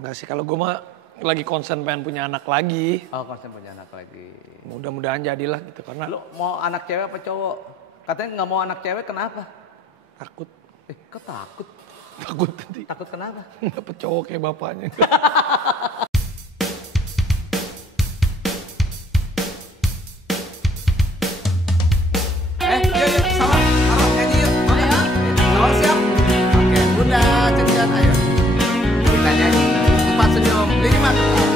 Enggak sih, kalau gue mah lagi concern pengen punya anak lagi. Oh, konsen punya anak lagi. Mudah-mudahan jadilah gitu karena Lu mau anak cewek apa cowok? Katanya nggak mau anak cewek, kenapa? takut. Kok takut? Takut nanti Takut kenapa? dapet cowok kayak bapaknya. Yuk, sama. Taruh nyanyi yuk. Mau ya? Taruh siap? Oke, Bunda Cendian, ayo. Kita nyanyi. 4 senyum, 5 ketawa.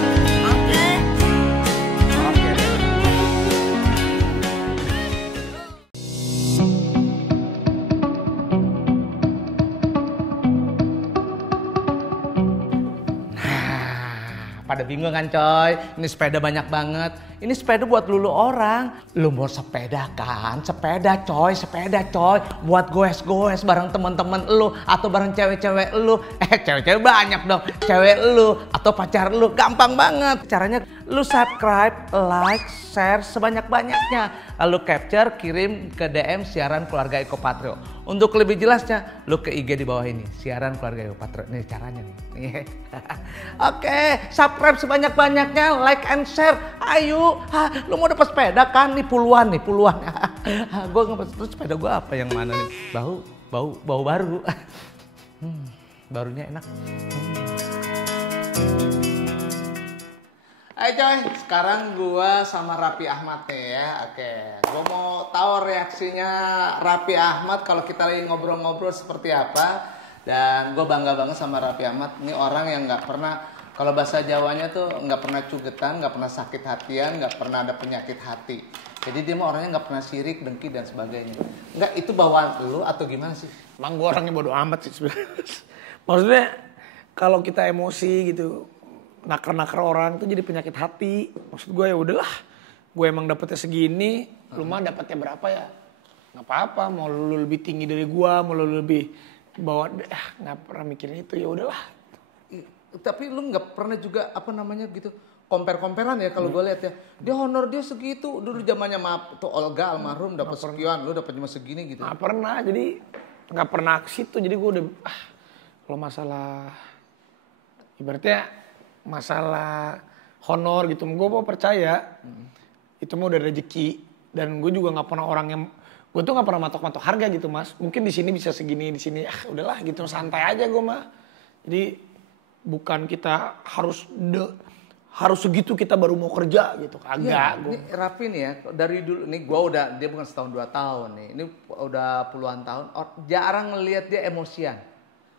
Oke. Oke. Pada bingung kan coy, ini sepeda banyak banget. Ini sepeda buat lulu orang. Lu mau sepeda kan? Sepeda coy. Buat goes-goes bareng temen-temen lu atau bareng cewek-cewek lu. Cewek-cewek banyak dong. Cewek lu atau pacar lu, gampang banget. Caranya lu subscribe, like, share sebanyak-banyaknya. Lalu capture, kirim ke DM siaran keluarga Eko Patrio. Untuk lebih jelasnya, lu ke IG di bawah ini, siaran keluarga Eko Patrio. Nih caranya nih. Oke, subscribe sebanyak-banyaknya, like and share. Ayo, lu mau dapat sepeda kan? Nih puluhan. Gue nggak terus sepeda gue apa yang mana nih? Bau baru. Barunya enak. Ayo coy, sekarang gua sama Raffi Ahmad nih ya. Oke, gua mau tahu reaksinya Raffi Ahmad kalau kita lagi ngobrol-ngobrol seperti apa. Dan gua bangga banget sama Raffi Ahmad. Ini orang yang nggak pernah, kalau bahasa Jawanya tuh nggak pernah cugetan, nggak pernah sakit hatian, nggak pernah ada penyakit hati. Jadi dia mah orangnya nggak pernah sirik, dengki dan sebagainya. Nggak, itu bawaan lu atau gimana sih? Emang gue orangnya bodo amat sih sebenarnya. Maksudnya kalau kita emosi gitu, naker-naker orang tuh jadi penyakit hati. Maksud gue ya udahlah, gue emang dapetnya segini, lu mah dapetnya berapa ya? Nggak apa-apa, mau lu lebih tinggi dari gue, mau lu lebih bawa, nggak pernah mikirin itu, ya udahlah. Tapi lu nggak pernah juga apa namanya gitu compare-comparean ya kalau gue lihat ya. Dia honor dia segitu, dulu zamannya maaf tuh Olga almarhum dapat sekian, lu dapat cuma segini gitu. Nggak pernah, jadi nggak pernah ke situ. Jadi gue udah, kalau masalah ibaratnya masalah honor gitu, gue mau percaya itu mah udah rezeki. Dan gue juga nggak pernah orang yang, gue tuh nggak pernah matok-matok harga gitu mas. Mungkin di sini bisa segini, di sini udahlah gitu, santai aja gue mah. Jadi bukan kita harus segitu kita baru mau kerja gitu, kagak. Ya, ini Raffi nih ya, dari dulu nih gue udah, dia bukan setahun 2 tahun nih, ini udah puluhan tahun, jarang ngelihat dia emosian.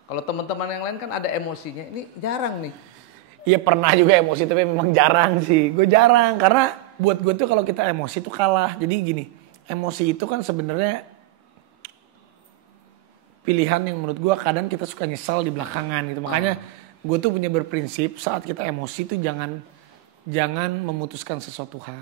Kalau teman-teman yang lain kan ada emosinya, ini jarang nih. Iya pernah juga emosi, tapi memang jarang sih. Gue jarang, karena buat gue tuh kalau kita emosi tuh kalah. Jadi gini, emosi itu kan sebenarnya pilihan yang menurut gue kadang kita suka nyesal di belakangan gitu. Makanya gue tuh punya berprinsip saat kita emosi tuh jangan memutuskan sesuatu hal.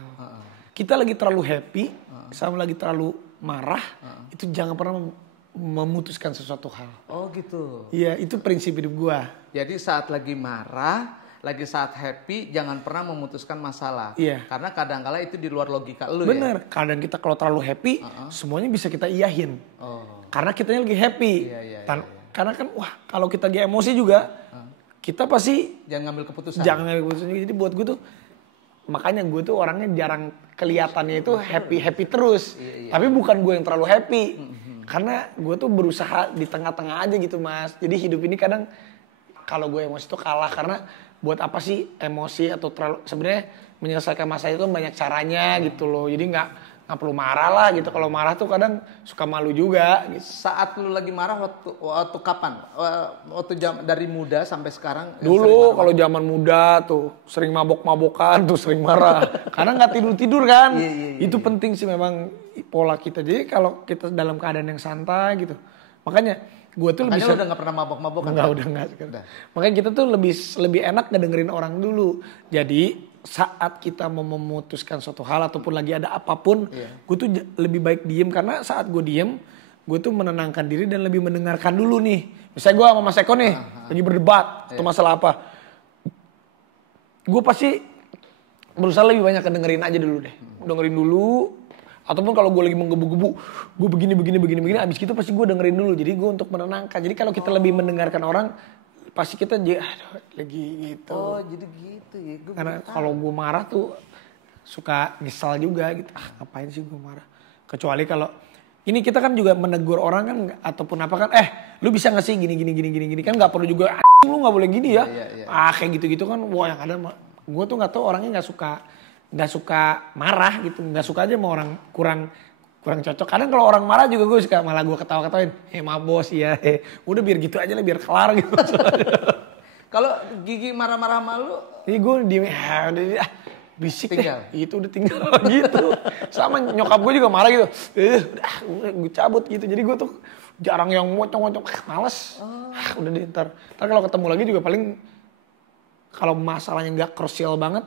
Kita lagi terlalu happy, sama lagi terlalu marah, itu jangan pernah memutuskan sesuatu hal. Oh gitu. Iya, itu prinsip hidup gue. Jadi saat lagi marah, lagi saat happy, jangan pernah memutuskan masalah. Iya. Karena kadang-kala itu di luar logika lu. Bener, ya. kadang kita kalau terlalu happy, semuanya bisa kita iyahin. Karena kitanya lagi happy. Iya. Karena kan, kalau kita lagi emosi juga, kita pasti jangan ngambil keputusan. Jadi buat gue tuh, makanya gue tuh orangnya jarang kelihatannya itu happy terus. Iya. Tapi bukan gue yang terlalu happy. Karena gue tuh berusaha di tengah-tengah aja gitu mas. Jadi hidup ini kadang kalau gue emosi tuh kalah. Karena buat apa sih emosi atau terlalu, sebenarnya menyelesaikan masalah itu banyak caranya gitu loh. Jadi nggak perlu marah lah gitu. Kalau marah tuh kadang suka malu juga gitu. Saat lu lagi marah waktu kapan? Waktu dari muda sampai sekarang? Dulu kalau zaman muda tuh sering mabok-mabokan tuh, sering marah. Karena nggak tidur-tidur kan. Iya. Itu penting sih memang pola kita. Jadi kalau kita dalam keadaan yang santai gitu. Makanya gue tuh makanya lebih udah nggak pernah mabok-mabokan? Enggak. Makanya kita tuh lebih enak ngedengerin orang dulu. Jadi saat kita mau memutuskan suatu hal ataupun lagi ada apapun, gue tuh lebih baik diem. Karena saat gue diem, gue tuh menenangkan diri dan lebih mendengarkan dulu nih. Misalnya gue sama Mas Eko nih, lagi berdebat atau masalah apa. Gue pasti berusaha lebih banyak dengerin aja dulu deh. Dengerin dulu. Ataupun kalau gue lagi menggebu-gebu, gue begini, abis gitu pasti gue dengerin dulu. Jadi gue untuk menenangkan. Jadi kalau kita lebih mendengarkan orang, pasti kita aduh, lagi gitu. Oh jadi gitu ya. Karena kalau gue marah tuh suka nyesal juga gitu. Ngapain sih gue marah? Kecuali kalau ini kita kan juga menegur orang kan ataupun apa kan, lu bisa gak sih gini kan nggak perlu juga lu nggak boleh gini ya. Kayak gitu-gitu kan, wah yang ada gue tuh nggak tahu orangnya nggak suka marah gitu, nggak suka aja sama orang kurang cocok. Kadang kalau orang marah juga gue suka malah gue ketawa-ketawain, maaf bos ya, udah biar gitu aja lah biar kelar gitu. Kalau Gigi marah-marah sama lu, gue diem udah bisik tinggal. Deh, itu udah tinggal gitu. Sama nyokap gue juga marah gitu, udah gue cabut gitu. Jadi gue tuh jarang yang ngocok-ngocok, males. Udah deh ntar kalau ketemu lagi juga paling kalau masalahnya nggak krusial banget,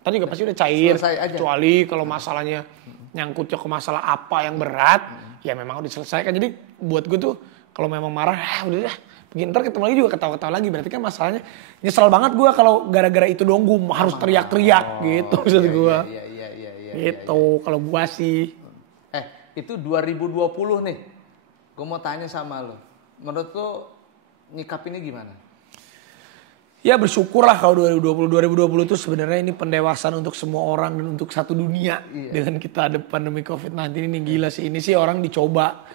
tadi juga pasti udah cair. Kecuali kalau masalahnya nyangkutnya ke masalah apa yang berat, ya memang udah diselesaikan. Jadi buat gue tuh kalau memang marah, udah dah. Ntar ketemu lagi juga ketawa-ketawa lagi. Berarti kan masalahnya nyesel banget gue kalau gara-gara itu dong gue harus teriak-teriak gitu maksud gue. Iya. Gitu kalau gue sih. Itu 2020 nih. Gue mau tanya sama lo. Menurut lo nyikapinnya gimana? Ya bersyukurlah kalau 2020 itu sebenarnya ini pendewasaan untuk semua orang dan untuk satu dunia. Dengan kita ada pandemi COVID-19 ini gila sih. Ini sih orang dicoba.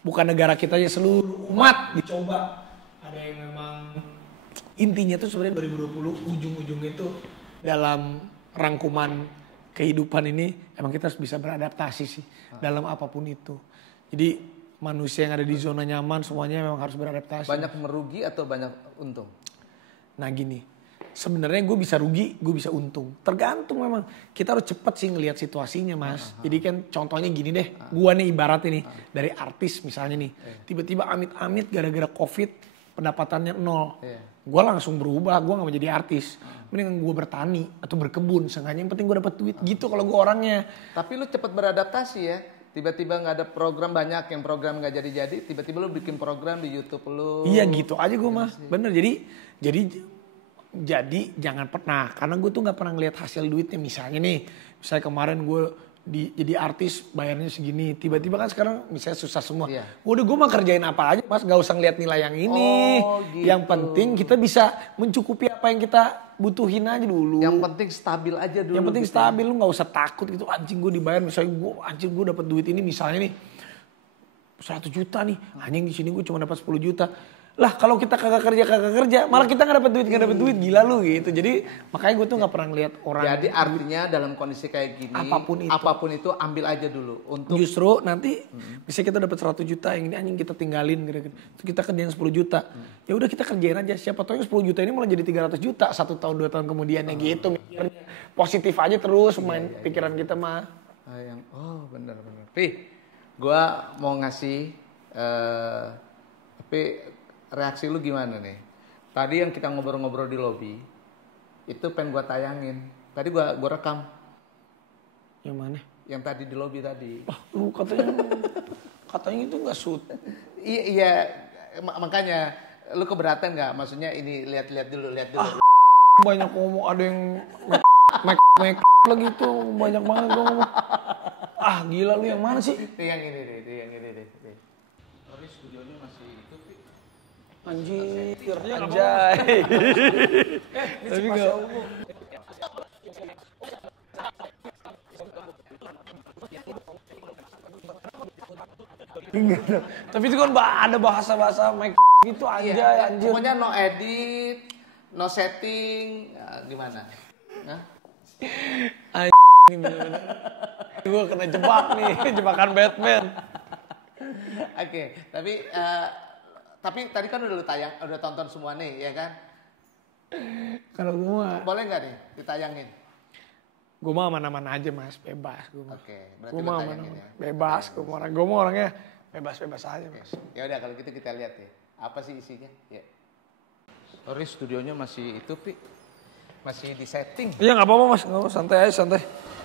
Bukan negara kita aja, seluruh umat dicoba. Ada yang memang intinya tuh sebenarnya 2020 ujung-ujungnya itu dalam rangkuman kehidupan ini emang kita harus bisa beradaptasi sih dalam apapun itu. Jadi manusia yang ada di zona nyaman semuanya memang harus beradaptasi. Banyak merugi atau banyak untung? Nah gini, sebenarnya gue bisa rugi, gue bisa untung. Tergantung memang. Kita harus cepat sih ngelihat situasinya mas. Jadi kan contohnya gini deh, gue nih ibarat ini dari artis misalnya nih. Tiba-tiba amit-amit gara-gara COVID pendapatannya nol. Gue langsung berubah, gue gak mau jadi artis. Mendingan gue bertani atau berkebun. Seenggaknya yang penting gue dapat duit gitu kalau gue orangnya. Tapi lu cepat beradaptasi ya. Tiba-tiba nggak ada program, banyak yang program nggak jadi-jadi, tiba-tiba lu bikin program di YouTube lu. Iya gitu aja gue mah, bener. Jadi jangan pernah, karena gue tuh nggak pernah ngeliat hasil duitnya. Misalnya kemarin gue jadi artis bayarnya segini, tiba-tiba kan sekarang misalnya susah semua. Udah gue mah kerjain apa aja mas, gak usah ngeliat nilai yang ini. Gitu. Yang penting kita bisa mencukupi apa yang kita butuhin aja dulu. Yang penting stabil aja dulu. Yang penting gitu. Stabil, lu gak usah takut gitu. Anjing gue dibayar, misalnya gue dapet duit ini misalnya nih 100 juta nih. Anjing di sini gue cuma dapat 10 juta. Lah kalau kita kagak kerja, malah kita gak dapet duit, gila lu gitu. Jadi makanya gue tuh gak pernah ngeliat orang. Jadi artinya dalam kondisi kayak gini, apapun itu ambil aja dulu. Untuk justru nanti bisa kita dapat 100 juta, yang ini anjing kita tinggalin gitu. Kita kerjain 10 juta. Ya udah kita kerjain aja, siapa tahu yang 10 juta ini malah jadi 300 juta 1 tahun 2 tahun kemudian ya gitu mikirnya. Positif aja terus main pikiran kita mah. Bener. Pi, gue mau ngasih tapi reaksi lu gimana nih? Tadi yang kita ngobrol-ngobrol di lobi, itu pengen gue tayangin. Tadi gue rekam. Yang mana? Yang tadi di lobi tadi. Lu katanya itu nggak shoot. Iya, makanya lu keberatan nggak? Maksudnya ini lihat dulu. Banyak ngomong, ada yang make lagi tuh banyak banget gue ngomong. Gila lu yang mana sih? Yang ini deh. Tapi studionya masih itu. Anjir, anjay. Tapi enggak. Tapi itu kan ada bahasa-bahasa mic gitu aja anjir. Pokoknya no edit, no setting, gimana? Anjir bener-bener. Gue kena jebak nih, jebakan Batman. Oke, tapi tadi kan udah tonton semua nih, ya kan? Kalau gue mah boleh nggak nih ditayangin? Gue mah aman-aman aja mas, bebas gue mah. Oke, berarti gue mah tayangin ya. Bebas, gue mah orangnya bebas aja mas. Ya udah kalau gitu kita lihat ya. Apa sih isinya? Ya. Sorry, studionya masih itu Pi. Masih di setting. Iya nggak apa-apa mas, nggak apa, santai aja santai.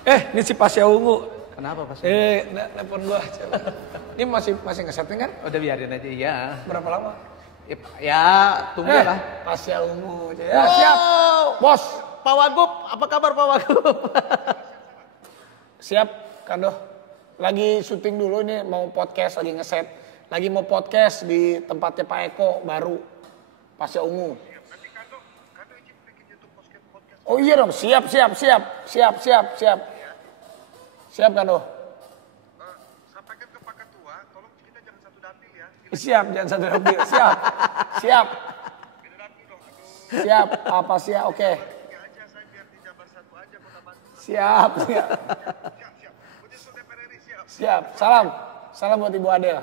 Ini si Pasya Ungu. Kenapa Pasya? Telepon gua. Ini masih nge-setting kan? Udah biarin aja, iya. Berapa lama? Ya tunggu lah. Pasya Ungu. Ya siap. Bos. Pak Wagub, apa kabar Pak Wagub? Siap, Kado. Lagi syuting dulu nih, mau podcast, lagi ngeset. Lagi mau podcast di tempatnya Pak Eko baru. Pasya ungu. Oh iya dong, siap. Siap Kando. Sampaikan ke Pak Ketua, tolong kita jangan satu dapil ya. Siap, jangan satu dapil. Siap. Beda dapil dong. Siap, apa siap, oke. Tiga aja, saya biar di Jabar 1 aja Kota Bandung. Siap. Siap. Udah DPR RI siap. Siap, salam buat Ibu Adel.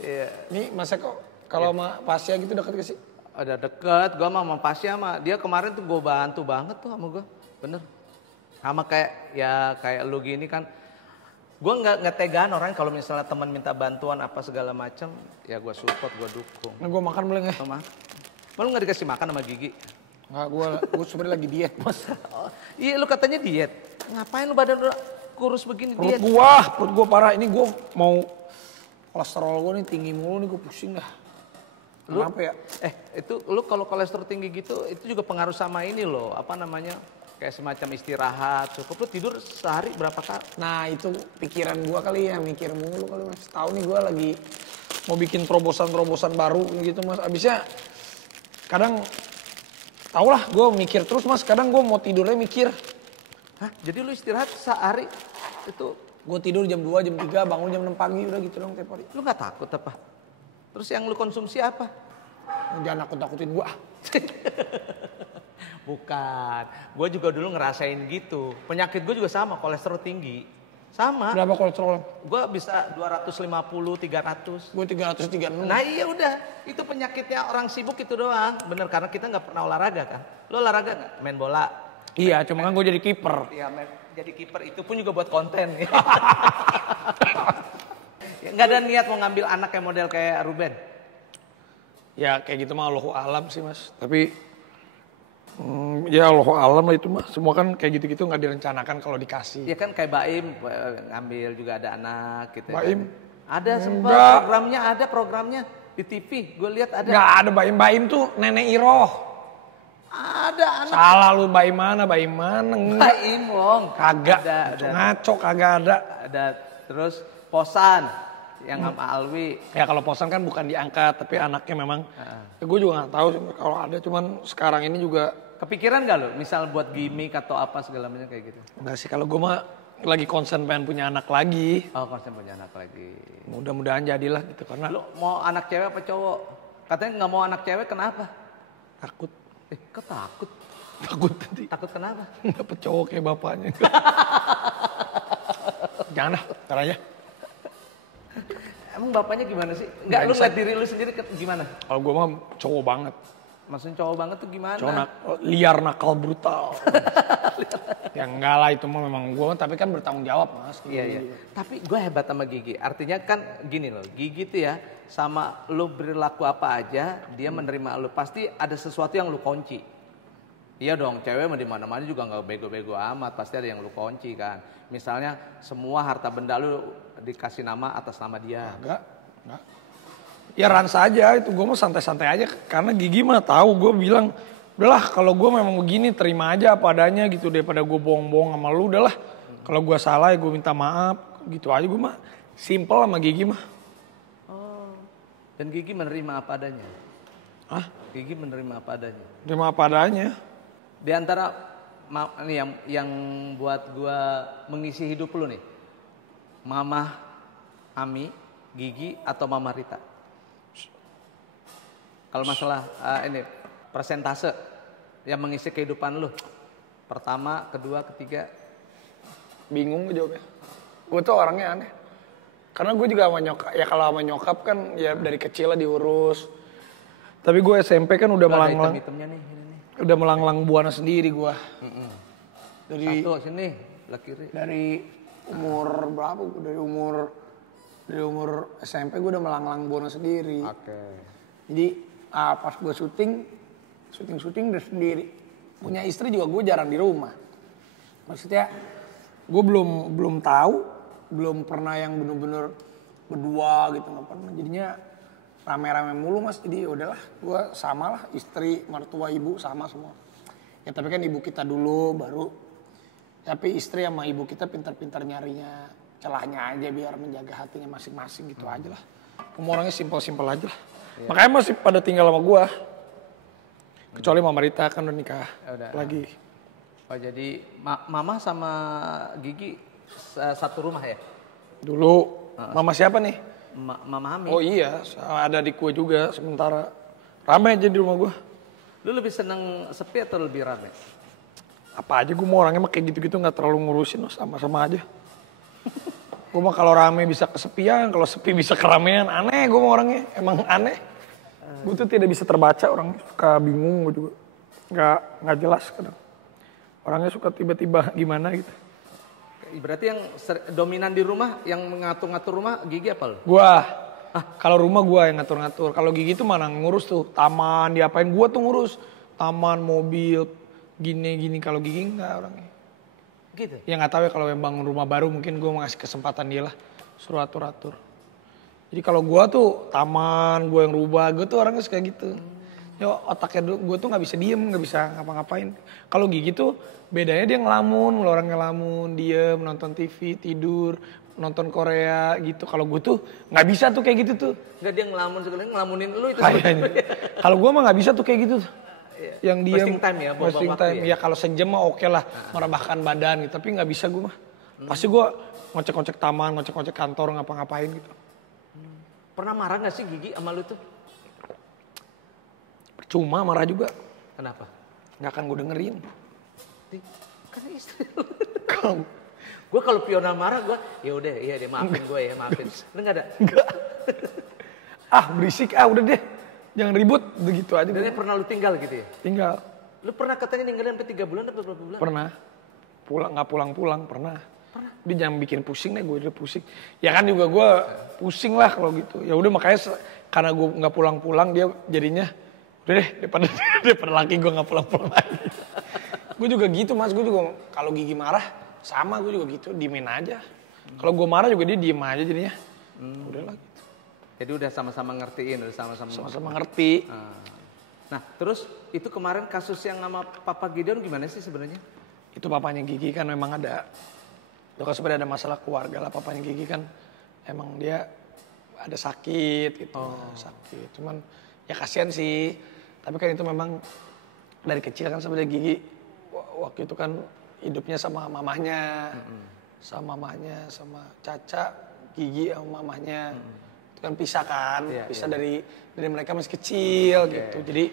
Iya. Nih Mas Eko, kalau sama Pasya gitu dekat ke sih? Ada deket, gue sama Pasya mah. Dia kemarin tuh gue bantu banget tuh sama gue, bener. Sama kayak lu gini kan. Gue nggak tegaan orang kalau misalnya teman minta bantuan apa segala macam, ya gue support, gue dukung. Nah gue makan boleh nggak? Sama. Lu nggak dikasih makan sama Gigi? Nggak, gue sebenarnya lagi diet Mas. Iya lu katanya diet. Ngapain lu badan lu kurus begini diet? Perut gua parah. Ini gue mau kolesterol gue nih tinggi mulu nih, gue pusing dah. Kenapa ya? Itu lu kalau kolesterol tinggi gitu, itu juga pengaruh sama ini loh, apa namanya? Kayak semacam istirahat. Cukup lu tidur sehari berapa kali? Nah itu pikiran gue kali ya, mikir mulu kali Mas. Tahu nih gue lagi mau bikin terobosan baru gitu Mas. Abisnya kadang tau lah gue mikir terus Mas. Kadang gue mau tidurnya mikir. Hah? Jadi lu istirahat sehari itu? Gue tidur jam 2, jam 3, bangun jam 6 pagi udah gitu dong tiap hari. Lu gak takut apa? Terus yang lu konsumsi apa? Jangan nakut-nakutin gue. Bukan, gue juga dulu ngerasain gitu. Penyakit gue juga sama, kolesterol tinggi. Sama. Berapa kolesterol? Gue bisa 250, 300. Gue 336. Nah iya udah, itu penyakitnya orang sibuk itu doang. Bener, karena kita gak pernah olahraga kan. Lu olahraga gak? Main bola? Iya, cuma kan gue jadi kiper. Iya, jadi kiper itu pun juga buat konten. Ya, gak ada niat mau ngambil anak yang model kayak Ruben? Ya kayak gitu mah Allahu alam sih Mas. Tapi ya Allahu alam lah itu mah. Semua kan kayak gitu-gitu gak direncanakan kalau dikasih. Ya kan kayak Baim ngambil juga ada anak gitu. Baim? Kan. Ada sempat programnya di TV. Gue lihat ada. Gak ada Baim tuh nenek Iroh. Ada anak. Salah lu Baim mana? Baim Wong. Kagak. Ada. Ngaco kagak ada. Ada terus Posan yang sama Alwi. Ya kalau Posan kan bukan diangkat tapi anaknya memang. Ya, gue juga nggak tahu sih kalau ada, cuman sekarang ini juga. Kepikiran gak lo? Misal buat gimmick atau apa segala macam kayak gitu? Enggak sih, kalau gue mah lagi konsen pengen punya anak lagi. Oh konsen punya anak lagi. Mudah-mudahan jadilah gitu karena. Lo mau anak cewek apa cowok? Katanya nggak mau anak cewek, kenapa? Takut. Kok takut? Takut nanti. Takut kenapa? Dapet cowok kayak bapaknya. Jangan lah, ntar aja. Emang bapaknya gimana sih? Enggak, lu ngeliat diri lu sendiri gimana? Kalau gue mah cowok banget. Maksudnya cowok banget tuh gimana? Cowok liar, nakal, brutal. Ya enggak lah, itu mah memang gue, tapi kan bertanggung jawab Mas. Iya. Tapi gue hebat sama Gigi. Artinya kan gini loh, Gigi tuh ya sama lu berlaku apa aja, dia menerima lu. Pasti ada sesuatu yang lu kunci. Iya dong, cewek mah di mana-mana juga nggak bego-bego amat, pasti ada yang lu kunci kan. Misalnya semua harta benda lu dikasih nama atas nama dia. Enggak. Ya rans aja, itu gue mau santai-santai aja. Karena Gigi mah tahu gue bilang, udahlah kalau gue memang begini terima aja apa adanya gitu. Daripada gue bohong-bohong sama lu, udahlah. Kalau gue salah ya gue minta maaf, gitu aja gue mah. Simple sama Gigi mah. Oh, dan Gigi menerima apa adanya? Hah? Gigi menerima apa adanya? Terima apa adanya. Di antara ini yang buat gue mengisi hidup lu nih. Mama Ami, Gigi atau Mama Rita? Kalau masalah ini persentase yang mengisi kehidupan lu. Pertama, kedua, ketiga. Bingung gue jawabnya. Gue tuh orangnya aneh. Karena gue juga sama nyokap, ya kalau sama nyokap kan ya dari kecil lah diurus. Tapi gue SMP kan udah melanglang. Hitam-hitamnya nih, ini nih. Udah melanglang buana sendiri gue. Dari satu sini, belah kiri. Dari umur berapa? Dari umur SMP gue udah melanglang buana sendiri. Oke. Jadi pas gue syuting udah sendiri. Punya istri juga gue jarang di rumah. Maksudnya gue belum tahu, belum pernah yang bener-bener berdua gitu, nggak pernah. Jadinya rame-rame mulu Mas. Jadi udahlah, gue sama lah, istri, mertua, ibu sama semua. Ya tapi kan ibu kita dulu baru. Tapi istri sama ibu kita pintar-pintar nyarinya celahnya aja biar menjaga hatinya masing-masing gitu aja lah. Orangnya simpel-simpel aja lah. Makanya masih pada tinggal sama gue. Kecuali Mama Rita kan udah nikah lagi. Oh jadi Mama sama Gigi satu rumah ya? Dulu. Mama siapa nih? Mama Ami. Oh iya, ada di gue juga sementara. Rame aja di rumah gue. Lu lebih seneng sepi atau lebih rame? Apa aja gue mau orangnya mah kayak gitu-gitu gak terlalu ngurusin, sama-sama aja. Gue mah kalau rame bisa kesepian, kalau sepi bisa keramaian. Aneh gue mah orangnya, emang aneh. Gue tuh tidak bisa terbaca orangnya, suka bingung gue juga. Gak jelas kadang. Orangnya suka tiba-tiba gimana gitu. Berarti yang dominan di rumah, yang ngatur-ngatur rumah Gigi apa lu? Gua. Kalau rumah gua yang ngatur-ngatur. Kalau Gigi tuh mana ngurus tuh. Taman diapain, gua tuh ngurus. Taman, mobil, gini-gini. Kalau Gigi enggak orangnya. Gitu? Ya gak tahu ya kalau yang bangun rumah baru mungkin gua mau ngasih kesempatan dia lah. Suruh atur-atur. Jadi kalau gua tuh taman, gua yang rubah. Gua tuh orangnya suka gitu. Ya otaknya dulu, gue tuh gak bisa diem, gak bisa ngapa-ngapain. Kalau Gigi tuh bedanya dia ngelamun, orang ngelamun, diem, nonton TV, tidur, nonton Korea gitu. Kalau gue tuh gak bisa tuh kayak gitu tuh. Enggak, dia ngelamun sekali, ngelamunin lu itu. Kalau gue mah gak bisa tuh kayak gitu. Yang diem. Wasting time ya, wasting time. Ya kalau sejam mah oke lah, merebahkan badan gitu. Tapi gak bisa gue mah. Pasti gue ngocek-ngocek taman, ngocek-ngocek kantor, ngapa-ngapain gitu. Pernah marah gak sih Gigi sama lu tuh? Cuma marah juga. Kenapa? Gak akan gue dengerin. Karena istri lu. Kalau Gue kalau Fiona marah gue, ya udah, iya deh maafin gue ya, maafin. Lu nggak ada? enggak. Berisik, udah deh. Jangan ribut, begitu aja. Dan pernah lu tinggal gitu ya? Tinggal. Lu pernah katanya ninggalin sampai 3 bulan atau berapa bulan? Pernah. Nggak pulang-pulang, pernah. Dia jangan bikin pusing deh, gue udah pusing. Ya kan juga gue pusing lah kalau gitu. Ya udah makanya karena gue nggak pulang-pulang dia jadinya udah deh daripada laki gue nggak pulang-pulang lagi. Gue juga gitu mas, gue juga kalau Gigi marah sama gue juga gitu, diemin aja. Kalau gue marah juga dia diem aja jadinya. Udah lah gitu. Jadi udah sama-sama ngertiin, udah Sama-sama ngerti. Nah terus itu kemarin kasus yang sama Papa Gideon gimana sih sebenarnya? Itu papanya Gigi kan memang ada, itu kan sebenarnya ada masalah keluarga lah. Papanya Gigi kan emang dia ada sakit gitu, sakit. Cuman ya kasihan sih. Tapi kan itu memang dari kecil kan sebenarnya Gigi waktu itu kan hidupnya sama mamahnya, sama Caca, Gigi sama mamahnya. Itu kan pisah kan, pisah dari mereka masih kecil gitu. Jadi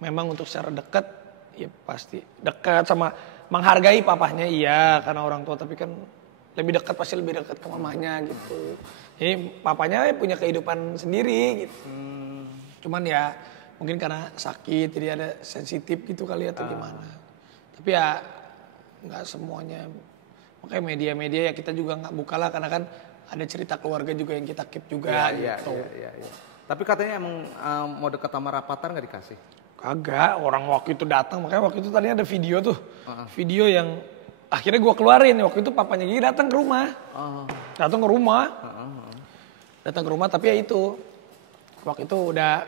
memang untuk secara dekat ya pasti dekat sama menghargai papahnya iya karena orang tua, tapi kan lebih dekat pasti lebih dekat ke mamahnya gitu. Jadi papanya punya kehidupan sendiri gitu. Cuman ya mungkin karena sakit jadi ada sensitif gitu kali atau gimana. Tapi ya nggak semuanya. Makanya media-media ya kita juga nggak buka lah karena kan ada cerita keluarga juga yang kita keep juga gitu. Iya. Tapi katanya emang mau deket sama Rapatar nggak dikasih? Kagak, orang waktu itu datang, makanya waktu itu tadinya ada video tuh. Video yang akhirnya gue keluarin. Waktu itu papanya Gigi datang ke rumah. Datang ke rumah, tapi ya itu. Waktu itu udah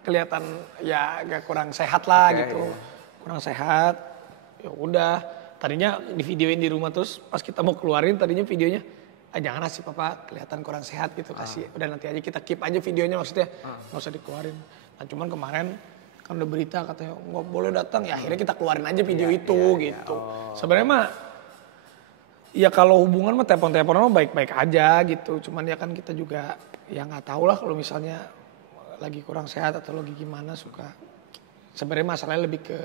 kelihatan ya agak kurang sehat lah gitu. Iya. Kurang sehat. Ya udah, tadinya di videoin di rumah terus pas kita mau keluarin tadinya videonya jangan sih papa kelihatan kurang sehat gitu, kasih udah nanti aja kita keep aja videonya, maksudnya nggak usah dikeluarin. Nah cuman kemarin kan udah berita katanya nggak boleh datang, ya akhirnya kita keluarin aja video itu gitu. Sebenarnya mah ya kalau hubungan mah telepon-teleponan mah baik-baik aja gitu, cuman ya kan kita juga ya nggak tahu lah kalau misalnya lagi kurang sehat atau lagi gimana, suka sebenarnya masalahnya lebih ke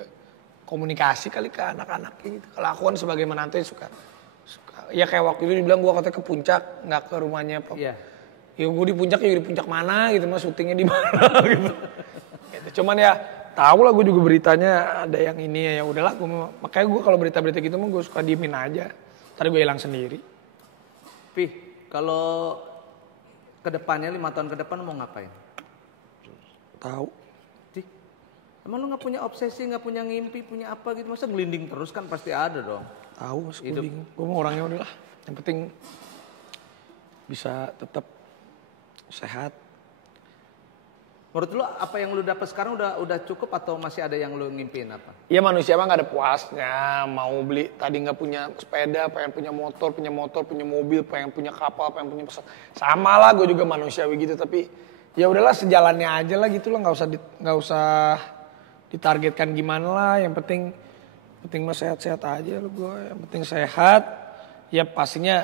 komunikasi kali ke anak-anak gitu. Kalau aku kan sebagai menantu suka ya kayak waktu itu dibilang gue katanya ke puncak nggak ke rumahnya Pop. Ya gue di puncak mana gitu, mas syutingnya di mana gitu. Cuman ya tahu lah gue juga beritanya ada yang ini ya udahlah gue makanya gue kalau berita-berita gitu mah gue suka diemin aja. Tadi gue hilang sendiri. Pih, kalau kedepannya 5 tahun ke depan mau ngapain? Tahu. Emang lu nggak punya obsesi, nggak punya ngimpi, punya apa gitu? Masa gelinding terus kan pasti ada dong. Tahu, mas gue bingung. Gue mau orangnya udahlah. Yang penting bisa tetap sehat. Menurut lu apa yang lu dapat sekarang udah cukup atau masih ada yang lu ngimpiin apa? Iya manusia mah nggak ada puasnya. Mau beli tadi nggak punya sepeda, pengen punya motor, punya mobil, pengen punya kapal, pengen punya pesawat. Sama lah gue juga manusiawi gitu, tapi ya udahlah sejalannya aja lah gitu lah, nggak usah ditargetkan gimana lah, yang penting mah sehat-sehat aja lo gue, yang penting sehat, ya pastinya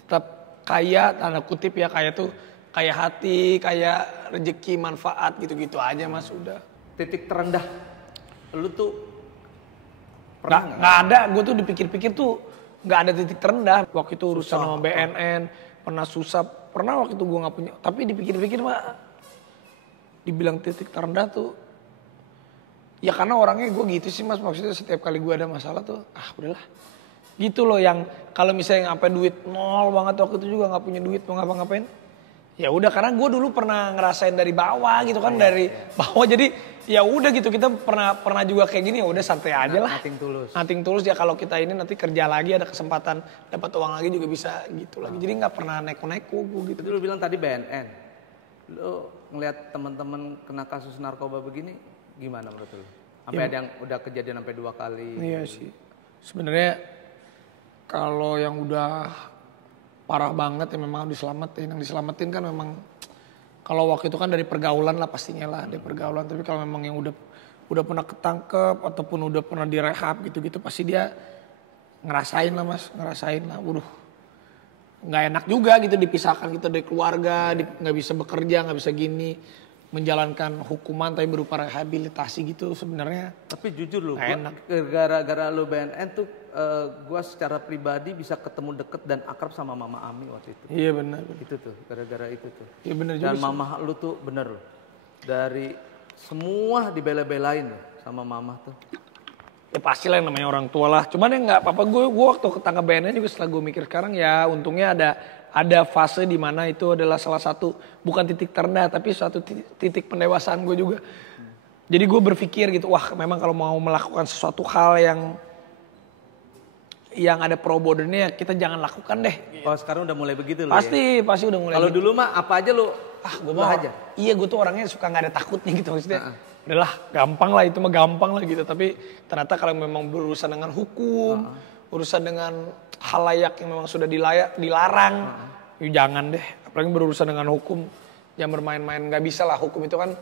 tetap kaya, tanda kutip ya, kaya tuh kaya hati, kaya rezeki, manfaat gitu-gitu aja mas udah. Titik terendah lu tuh nggak ada, gue tuh dipikir-pikir tuh nggak ada titik terendah. Waktu itu urusan sama BNN, pernah susah, pernah waktu itu gue nggak punya, tapi dipikir-pikir mah dibilang titik terendah tuh ya karena orangnya gue gitu sih mas, maksudnya setiap kali gue ada masalah tuh udahlah gitu loh, yang kalau misalnya ngapain duit nol banget, waktu itu juga nggak punya duit mau ngapa-ngapain, ya udah karena gue dulu pernah ngerasain dari bawah gitu kan, dari bawah, jadi ya udah gitu, kita pernah juga kayak gini, ya udah santai aja lah, nothing tulus ya, kalau kita ini nanti kerja lagi ada kesempatan dapat uang lagi juga bisa gitu lagi, jadi nggak pernah neko-neko gue gitu. Lu bilang tadi BNN, lu ngelihat teman-teman kena kasus narkoba begini gimana menurut lu? Sampai ada yang udah kejadian sampai 2 kali. Iya sih. Sebenarnya kalau yang udah parah banget ya memang diselamatin. Yang diselamatin kan memang kalau waktu itu kan dari pergaulan lah pastinya lah, dari pergaulan. Tapi kalau memang yang udah pernah ketangkep ataupun udah pernah direhab gitu-gitu pasti dia ngerasain lah mas, ngerasain lah. Waduh, nggak enak juga gitu dipisahkan kita dari keluarga, nggak bisa bekerja, nggak bisa gini. Menjalankan hukuman tapi berupa rehabilitasi gitu sebenarnya. Tapi jujur lu, enak. Gara-gara lu BNN tuh gua secara pribadi bisa ketemu deket dan akrab sama Mama Ami waktu itu. Iya benar. Itu tuh, gara-gara itu tuh. Iya benar juga. Dan Mama lu tuh bener loh. Dari semua dibela-belain loh sama Mama tuh. Ya pastilah yang namanya orang tua lah. Cuman ya nggak apa-apa, gue waktu ketangkap BNN juga setelah gue mikir sekarang ya untungnya ada fase di mana itu adalah salah satu bukan titik terendah tapi suatu titik pendewasaan gue juga. Jadi gue berpikir gitu, wah memang kalau mau melakukan sesuatu hal yang ada pro bordernya kita jangan lakukan deh. Oh sekarang udah mulai begitu loh. Pasti udah mulai. Kalau dulu mah apa aja lu? Gue mau aja. Iya gue tuh orangnya suka nggak ada takutnya gitu maksudnya. Udahlah gampang lah itu mah gampang lah gitu. Tapi ternyata kalau memang berurusan dengan hukum, urusan dengan halayak yang memang sudah dilarang, ya jangan deh. Apalagi berurusan dengan hukum, jangan bermain-main. Nggak bisa lah, hukum itu kan,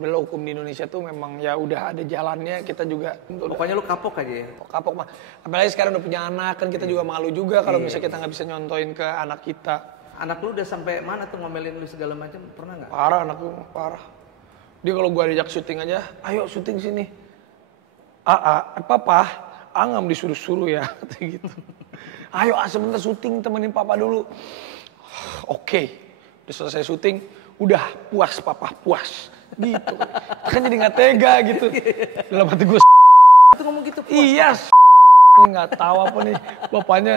padahal hukum di Indonesia tuh memang ya udah ada jalannya. Kita juga pokoknya lu kapok aja ya. Kapok mah. Apalagi sekarang udah punya anak kan, kita juga malu juga kalau misalnya kita nggak bisa nyontoin ke anak kita. Anak lu udah sampai mana tuh ngomelin lu segala macam, pernah nggak? Parah anakku, parah. Dia kalau gue diajak syuting aja, ayo syuting sini. Papa, Angam disuruh-suruh ya, gitu. Ayo sebentar syuting, temenin papa dulu. Oke, udah selesai syuting, udah puas papa, puas. Gitu. Kan jadi gak tega gitu. Dalam hati gue, itu ngomong gitu puas. Iya, ini gak tahu apa nih, bapaknya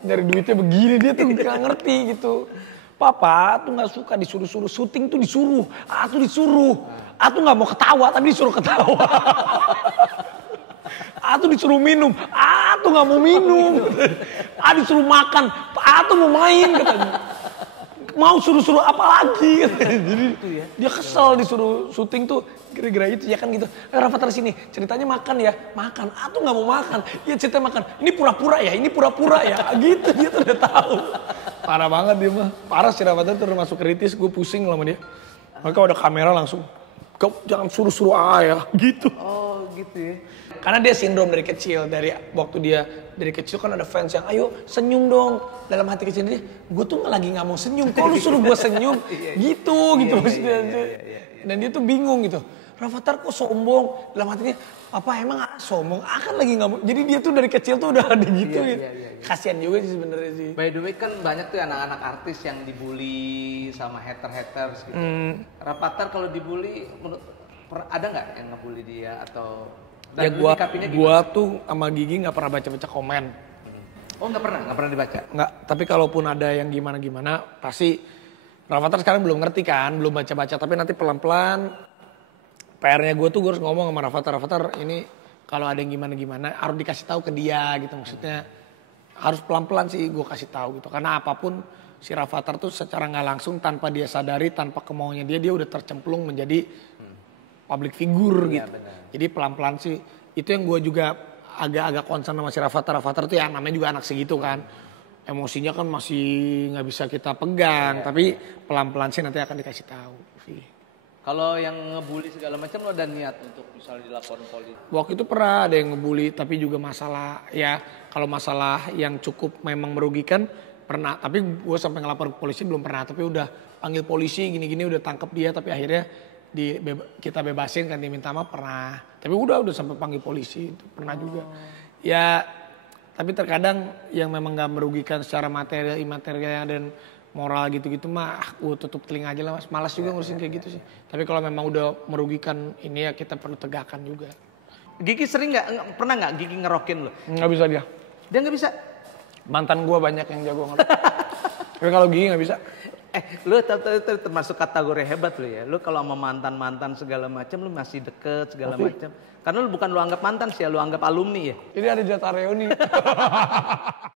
nyari duitnya begini, dia tuh gak ngerti gitu. Papa tuh gak suka disuruh-suruh, syuting tuh disuruh, disuruh. Tuh gak mau ketawa, tapi disuruh ketawa. Tuh disuruh minum, tuh gak mau minum. Disuruh makan, tuh mau main katanya. Mau suruh-suruh apa lagi katanya. Jadi dia kesel disuruh syuting tuh gara-gara itu ya kan gitu. Rafathar sini, ceritanya makan ya, makan. Tuh gak mau makan, ya ceritanya makan. Ini pura-pura ya, gitu dia tuh udah tahu. Parah banget dia mah, parah si Rafathar tuh masuk kritis, gue pusing sama dia. Mereka ada kamera langsung, kau jangan suruh-suruh ya, gitu. Oh gitu ya. Karena dia sindrom dari kecil, dari waktu dia dari kecil kan ada fans yang ayo senyum dong. Dalam hati kecil dia, gue tuh lagi nggak mau senyum, kok lu suruh gue senyum, gitu maksudnya. Dan dia tuh bingung gitu. Rafathar kok sombong, dalam hatinya, apa emang sombong? Kan lagi nggak mau. Jadi dia tuh dari kecil tuh udah ada gitu. Kasian juga sih sebenarnya sih. By the way kan banyak tuh anak-anak artis yang dibully sama haters gitu. Rafathar kalau dibully, ada nggak yang ngebully dia atau? Ya gua tuh sama Gigi nggak pernah baca-baca komen. Oh nggak pernah dibaca? Nggak, tapi kalaupun ada yang gimana-gimana pasti Rafathar sekarang belum ngerti kan, belum baca-baca. Tapi nanti pelan-pelan PR-nya gue tuh gue harus ngomong sama Rafathar ini kalau ada yang gimana-gimana harus dikasih tahu ke dia gitu. Maksudnya harus pelan-pelan sih gue kasih tahu gitu. Karena apapun si Rafathar tuh secara nggak langsung tanpa dia sadari, tanpa kemauannya dia udah tercemplung menjadi public figure gitu. Bener. Jadi pelan-pelan sih itu yang gue juga agak-agak concern sama si Rafathar. Rafathar tuh ya namanya juga anak segitu kan. emosinya kan masih nggak bisa kita pegang, tapi pelan-pelan sih nanti akan dikasih tahu sih. Kalau yang ngebully segala macam lo ada niat untuk misalnya dilaporin polisi? Waktu itu pernah ada yang ngebully, tapi juga masalah ya kalau masalah yang cukup memang merugikan pernah. Tapi gue sampai ngelapor ke polisi belum pernah. Tapi udah panggil polisi gini-gini udah tangkap dia, tapi akhirnya kita bebasin kan diminta maaf pernah. Tapi udah sampai panggil polisi itu pernah juga. Ya tapi terkadang yang memang nggak merugikan secara material, imaterial dan moral gitu-gitu mah gue tutup telinga aja lah mas. Malas juga ngurusin kayak gitu sih. Tapi kalau memang udah merugikan ini ya kita perlu tegakkan juga. Gigi sering pernah nggak Gigi ngerokin lo? Nggak bisa dia. Dia nggak bisa? Mantan gue banyak yang jago ngerok. Tapi kalau Gigi nggak bisa. Lu termasuk kategori hebat lu ya. Lu kalau sama mantan-mantan segala macam lu masih deket segala macam. Karena lu bukan lu anggap mantan sih, lu anggap alumni ya. Jadi ada jatah reuni.